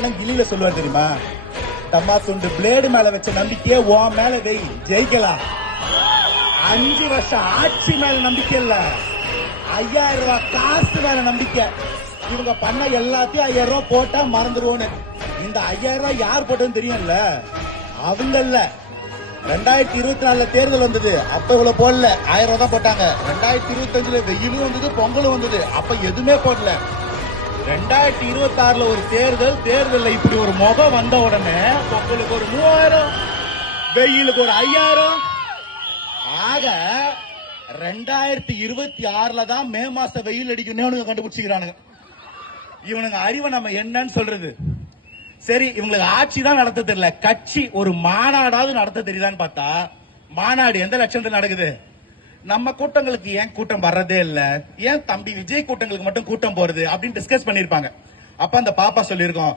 அண்ணன் கிளியில சொல்லுவார் தெரியுமா, தம்மா துண்டு பிளேடு மேல வச்ச நம்பிக்கையே உன் மேல வெய், ஜெயிக்கலாம். 5 வருஷம் ஆட்சி மேல நம்பிக்கை இல்ல, 5000 ரூபாய் காசு மேல நம்பிக்கை. இவங்க பண்ண எல்லாத்தையும் 5000 ரூபாய் போட்டா மறந்துடுவோன்னு. இந்த 5000 ரூபாய் யார் போட்டதுன்னு தெரியும்ல, அவங்க இல்ல. 2024 தேர்தல் வந்தது, அப்ப இவ்வளவு போடல, 1000 ரூபாய் தான் போட்டாங்க. 2025 வெயிலும் வந்தது, பொங்கலும் வந்தது, அப்ப எதுவுமே போடல. 2026 ஒரு தேர்தல் இப்படி ஒரு முகம் வந்த உடனே பொங்கலுக்கு ஒரு 3000, வெயிலுக்கு ஒரு 5000. ஆக 2026 தான் மே மாசம் வெயில் அடிக்கணும்னு கண்டுபிடிச்சிக்கிறானுங்க. இவனுங்க அறிவை நம்ம என்னன்னு சொல்றது? சரி, இவங்களுக்கு ஆட்சி தான் நடத்த தெரியல, கட்சி ஒரு மாநாடாவது நடத்த தெரியுதான்னு பார்த்தா, மாநாடு எந்த லட்சணத்துல நடக்குது? நம்ம கூட்டங்களுக்கு ஏன் கூட்டம் வர்றதே இல்ல, ஏன் தம்பி விஜய் கூட்டங்களுக்கு மட்டும் கூட்டம் போறது அப்படின்னு டிஸ்கஸ் பண்ணிருப்பாங்க. அப்ப அந்த பாப்பா சொல்லியிருக்கோம்,